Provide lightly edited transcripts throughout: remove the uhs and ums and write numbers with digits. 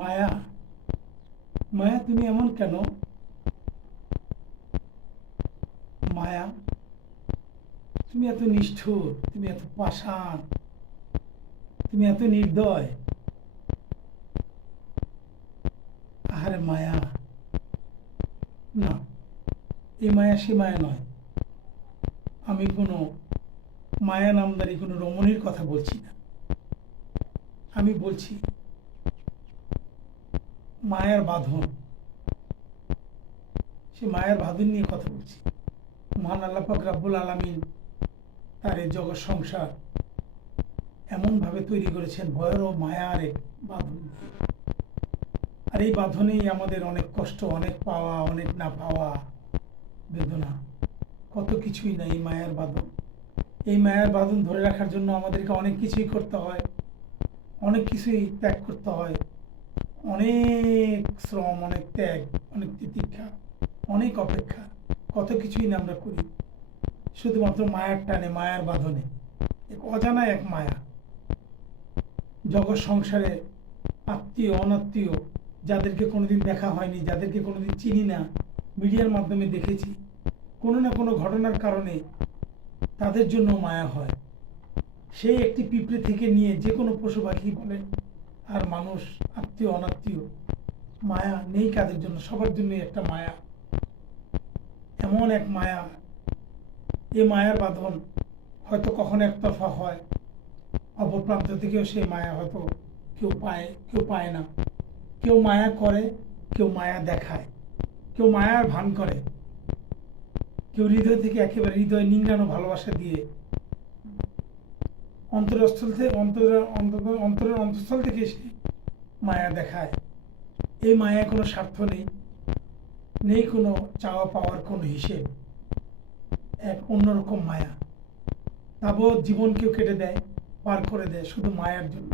মায়া, মায়া তুমি এমন কেন? মায়া, তুমি এত নিষ্ঠুর, তুমি এত পাষাণ, তুমি এত নির্দয়। আহারে মায়া, না, এই মায়া সে মায়া নয়। আমি কোনো মায়া নামদারি কোনো রমণীর কথা বলছি না। আমি বলছি মায়ার বাঁধন। সে মায়ার বাঁধন নিয়ে কথা বলছি। মহান আল্লাহ পাক রব্বুল আলামিন তার এই জগৎ সংসার এমনভাবে তৈরি করেছেন ভয়েরও মায়ার এক বাঁধন। আর এই বাঁধনেই আমাদের অনেক কষ্ট, অনেক পাওয়া, অনেক না পাওয়া, বেদনা, কত কিছুই না এই মায়ার বাঁধন। এই মায়ার বাঁধন ধরে রাখার জন্য আমাদেরকে অনেক কিছুই করতে হয়, অনেক কিছুই ত্যাগ করতে হয়, অনেক শ্রম, অনেক ত্যাগ, অনেক তিতিক্ষা, অনেক অপেক্ষা, কত কিছুই না আমরা করি শুধুমাত্র মায়ার টানে, মায়ার বাঁধনে। এক অজানা এক মায়া। জগৎ সংসারে আত্মীয় অনাত্মীয়, যাদেরকে কোনোদিন দেখা হয়নি, যাদেরকে কোনোদিন চিনি না, মিডিয়ার মাধ্যমে দেখেছি, কোনো না কোনো ঘটনার কারণে তাদের জন্য মায়া হয়। সেই একটি পিঁপড়ে থেকে নিয়ে যে কোনো পশু পাখি বলেন আর মানুষ, আত্মীয় অনাত্মীয়, মায়া নেই কাদের জন্য, সবার জন্যই একটা মায়া। এমন এক মায়া, এ মায়ার বাঁধন হয়তো কখনো একতরফা হয়, অপর প্রান্ত থেকেও সেই মায়া হয়তো কেউ পায়, কেউ পায় না। কেউ মায়া করে, কেউ মায়া দেখায়, কেউ মায়ার ভান করে, কেউ হৃদয় থেকে একেবারে হৃদয় নিংড়ানো ভালোবাসা দিয়ে অন্তরস্থল থেকে অন্তরের অন্তঃস্থল থেকে সে মায়া দেখায়। এই মায়ায় কোনো স্বার্থ নেই, নেই কোনো চাওয়া পাওয়ার কোনো হিসেব। এক অন্যরকম মায়া, তাবৎ জীবনকেও কেটে দেয়, পার করে দেয় শুধু মায়ার জন্য।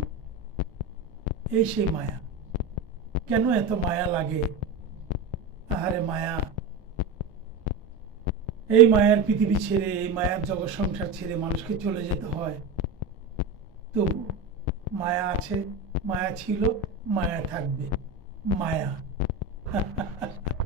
এই সেই মায়া। কেন এত মায়া লাগে? আহারে মায়া, এই মায়ার পৃথিবী ছেড়ে, এই মায়ার জগৎ সংসার ছেড়ে মানুষকে চলে যেতে হয়। তবু মায়া আছে, মায়া ছিল, মায়া থাকবে। মায়া